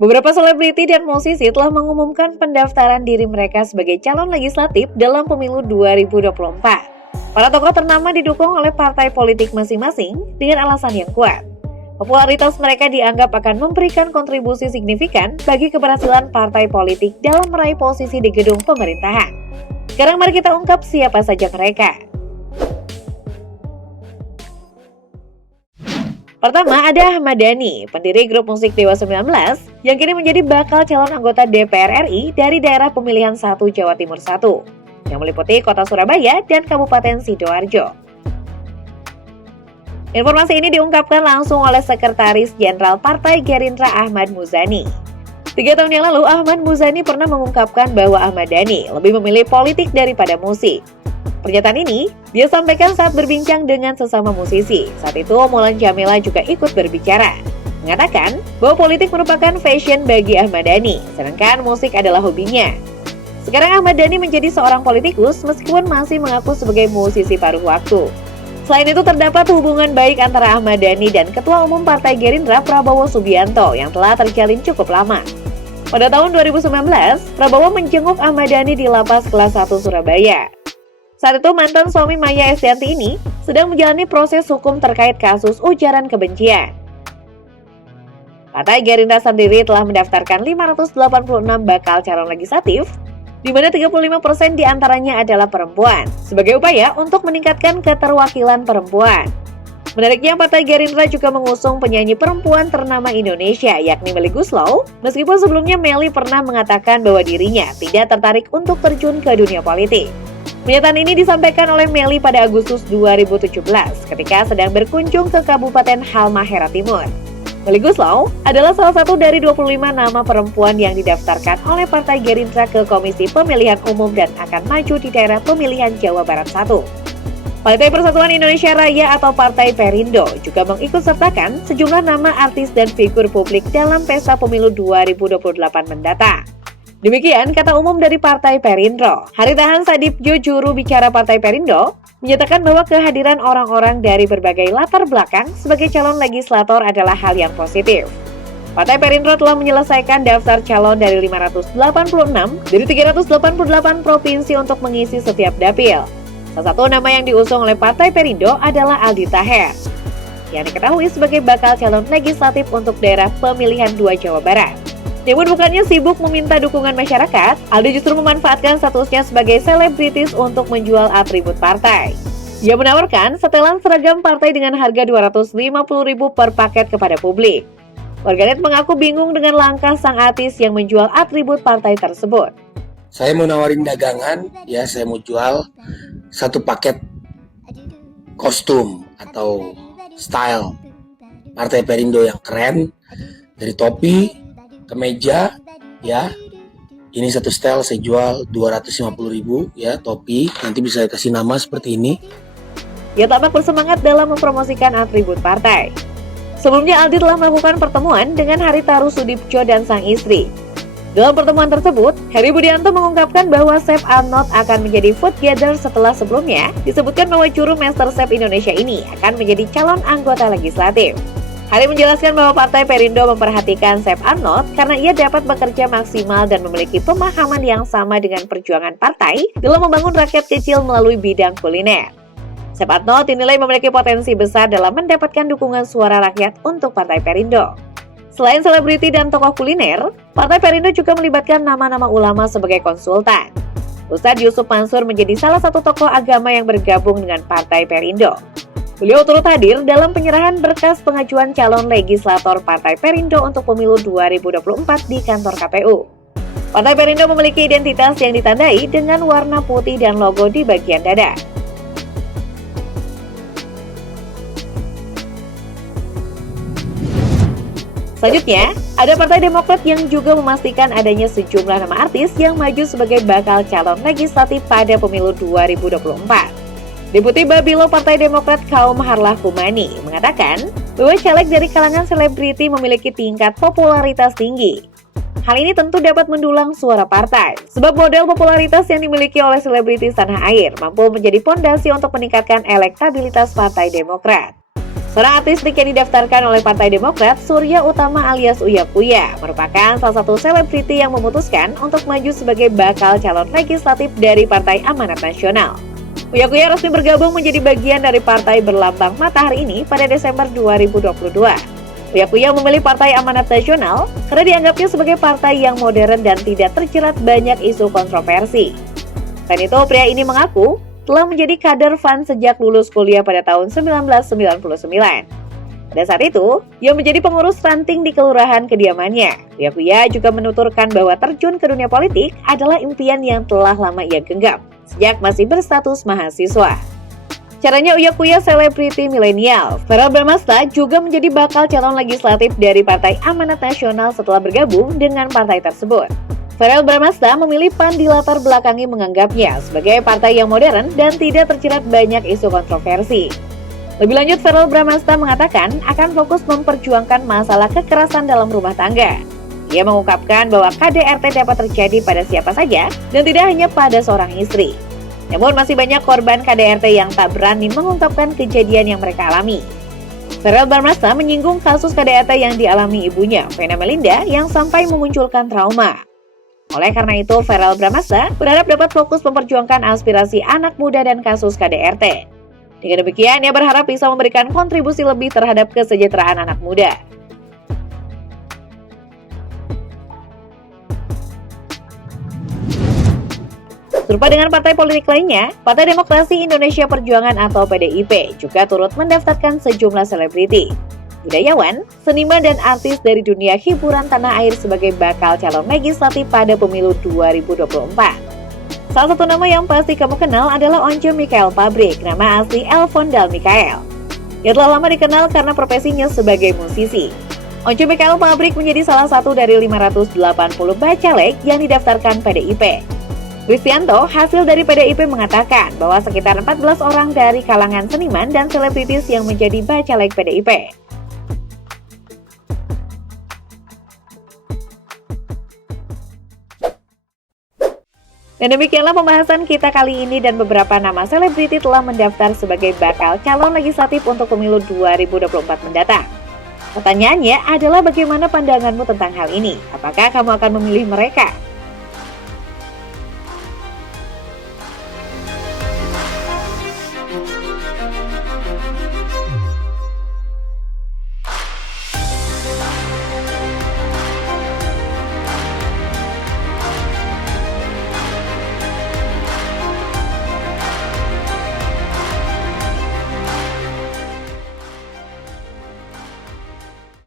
Beberapa selebriti dan musisi telah mengumumkan pendaftaran diri mereka sebagai calon legislatif dalam pemilu 2024. Para tokoh ternama didukung oleh partai politik masing-masing dengan alasan yang kuat. Popularitas mereka dianggap akan memberikan kontribusi signifikan bagi keberhasilan partai politik dalam meraih posisi di gedung pemerintahan. Sekarang mari kita ungkap siapa saja mereka. Pertama ada Ahmad Dhani, pendiri grup musik Dewa 19, yang kini menjadi bakal calon anggota DPR RI dari daerah pemilihan 1 Jawa Timur 1, yang meliputi kota Surabaya dan Kabupaten Sidoarjo. Informasi ini diungkapkan langsung oleh Sekretaris Jenderal Partai Gerindra Ahmad Muzani. 3 tahun yang lalu, Ahmad Muzani pernah mengungkapkan bahwa Ahmad Dhani lebih memilih politik daripada musik. Pernyataan ini dia sampaikan saat berbincang dengan sesama musisi. Saat itu Mulan Jamila juga ikut berbicara, mengatakan bahwa politik merupakan fashion bagi Ahmad Dhani, sedangkan musik adalah hobinya. Sekarang Ahmad Dhani menjadi seorang politikus meskipun masih mengaku sebagai musisi paruh waktu. Selain itu terdapat hubungan baik antara Ahmad Dhani dan Ketua Umum Partai Gerindra Prabowo Subianto yang telah terjalin cukup lama. Pada tahun 2019, Prabowo menjenguk Ahmad Dhani di Lapas Kelas 1 Surabaya. Saat itu mantan suami Maya Estianty ini sedang menjalani proses hukum terkait kasus ujaran kebencian. Partai Gerindra sendiri telah mendaftarkan 586 bakal calon legislatif, di mana 35% diantaranya adalah perempuan, sebagai upaya untuk meningkatkan keterwakilan perempuan. Menariknya, Partai Gerindra juga mengusung penyanyi perempuan ternama Indonesia, yakni Melly Goeslaw, meskipun sebelumnya Melly pernah mengatakan bahwa dirinya tidak tertarik untuk terjun ke dunia politik. Pernyataan ini disampaikan oleh Melly pada Agustus 2017 ketika sedang berkunjung ke Kabupaten Halmahera Timur. Melly Goeslaw adalah salah satu dari 25 nama perempuan yang didaftarkan oleh Partai Gerindra ke Komisi Pemilihan Umum dan akan maju di daerah pemilihan Jawa Barat 1. Partai Persatuan Indonesia Raya atau Partai Perindo juga mengikutsertakan sejumlah nama artis dan figur publik dalam pesta pemilu 2028 mendatang. Demikian kata umum dari Partai Perindo. Haritahan Sadipjo, juru bicara Partai Perindo, menyatakan bahwa kehadiran orang-orang dari berbagai latar belakang sebagai calon legislator adalah hal yang positif. Partai Perindo telah menyelesaikan daftar calon dari 586 dari 388 provinsi untuk mengisi setiap dapil. Salah satu nama yang diusung oleh Partai Perindo adalah Aldi Taher, yang diketahui sebagai bakal calon legislatif untuk daerah pemilihan 2 Jawa Barat. Namun bukannya sibuk meminta dukungan masyarakat, Aldi justru memanfaatkan statusnya sebagai selebritis untuk menjual atribut partai. Ia menawarkan setelan seragam partai dengan harga Rp250.000 per paket kepada publik. Warganet mengaku bingung dengan langkah sang artis yang menjual atribut partai tersebut. Saya mau nawarin dagangan, ya saya mau jual 1 paket kostum atau style Partai Perindo yang keren, dari topi, kemeja, ya. Ini 1 style saya jual Rp250.000, ya, topi. Nanti bisa kasih nama seperti ini. Ia tampak bersemangat dalam mempromosikan atribut partai. Sebelumnya Aldi telah melakukan pertemuan dengan Haritanu Sudipjo dan sang istri. Dalam pertemuan tersebut, Heri Budianto mengungkapkan bahwa Chef Arnold akan menjadi food gather setelah sebelumnya disebutkan bahwa juru Master Chef Indonesia ini akan menjadi calon anggota legislatif. Hari menjelaskan bahwa Partai Perindo memperhatikan Chef Arnold karena ia dapat bekerja maksimal dan memiliki pemahaman yang sama dengan perjuangan partai dalam membangun rakyat kecil melalui bidang kuliner. Chef Arnold dinilai memiliki potensi besar dalam mendapatkan dukungan suara rakyat untuk Partai Perindo. Selain selebriti dan tokoh kuliner, Partai Perindo juga melibatkan nama-nama ulama sebagai konsultan. Ustadz Yusuf Mansur menjadi salah satu tokoh agama yang bergabung dengan Partai Perindo. Beliau turut hadir dalam penyerahan berkas pengajuan calon legislator Partai Perindo untuk pemilu 2024 di kantor KPU. Partai Perindo memiliki identitas yang ditandai dengan warna putih dan logo di bagian dada. Selanjutnya, ada Partai Demokrat yang juga memastikan adanya sejumlah nama artis yang maju sebagai bakal calon legislatif pada pemilu 2024. Deputi Babilo Partai Demokrat Kaum Harlah Kumani mengatakan bahwa caleg dari kalangan selebriti memiliki tingkat popularitas tinggi. Hal ini tentu dapat mendulang suara partai, sebab model popularitas yang dimiliki oleh selebritis tanah air mampu menjadi fondasi untuk meningkatkan elektabilitas Partai Demokrat. Seorang artis yang didaftarkan oleh Partai Demokrat, Surya Utama alias Uya Kuya, merupakan salah satu selebriti yang memutuskan untuk maju sebagai bakal calon legislatif dari Partai Amanat Nasional. Uya Kuya resmi bergabung menjadi bagian dari partai berlambang matahari ini pada Desember 2022. Uya Kuya memilih Partai Amanat Nasional karena dianggapnya sebagai partai yang modern dan tidak terjerat banyak isu kontroversi. Selain itu, pria ini mengaku telah menjadi kader FAN sejak lulus kuliah pada tahun 1999. Pada saat itu, ia menjadi pengurus ranting di kelurahan kediamannya. Uya Kuya juga menuturkan bahwa terjun ke dunia politik adalah impian yang telah lama ia genggam sejak masih berstatus mahasiswa. Caranya Uya Kuya selebriti milenial. Verrell Bramasta juga menjadi bakal calon legislatif dari Partai Amanat Nasional setelah bergabung dengan partai tersebut. Verrell Bramasta memilih PAN di latar belakangi menganggapnya sebagai partai yang modern dan tidak terjerat banyak isu kontroversi. Lebih lanjut, Verrell Bramasta mengatakan akan fokus memperjuangkan masalah kekerasan dalam rumah tangga. Ia mengungkapkan bahwa KDRT dapat terjadi pada siapa saja dan tidak hanya pada seorang istri. Namun masih banyak korban KDRT yang tak berani mengungkapkan kejadian yang mereka alami. Verrell Bramasta menyinggung kasus KDRT yang dialami ibunya, Vena Melinda, yang sampai memunculkan trauma. Oleh karena itu, Verrell Bramasta berharap dapat fokus memperjuangkan aspirasi anak muda dan kasus KDRT. Dengan demikian, ia berharap bisa memberikan kontribusi lebih terhadap kesejahteraan anak muda. Serupa dengan partai politik lainnya, Partai Demokrasi Indonesia Perjuangan atau PDIP juga turut mendaftarkan sejumlah selebriti, budayawan, seniman, dan artis dari dunia hiburan tanah air sebagai bakal calon legislatif pada pemilu 2024. Salah satu nama yang pasti kamu kenal adalah Once Mikael Pabrik, nama asli Elvon Dal Mikael. Ia telah lama dikenal karena profesinya sebagai musisi. Once Mikael Pabrik menjadi salah satu dari 580 bacalek yang didaftarkan PDIP. Kristianto, hasil dari PDIP, mengatakan bahwa sekitar 14 orang dari kalangan seniman dan selebritis yang menjadi bacalek PDIP. Dan demikianlah pembahasan kita kali ini, dan beberapa nama selebriti telah mendaftar sebagai bakal calon legislatif untuk pemilu 2024 mendatang. Pertanyaannya adalah bagaimana pandanganmu tentang hal ini? Apakah kamu akan memilih mereka?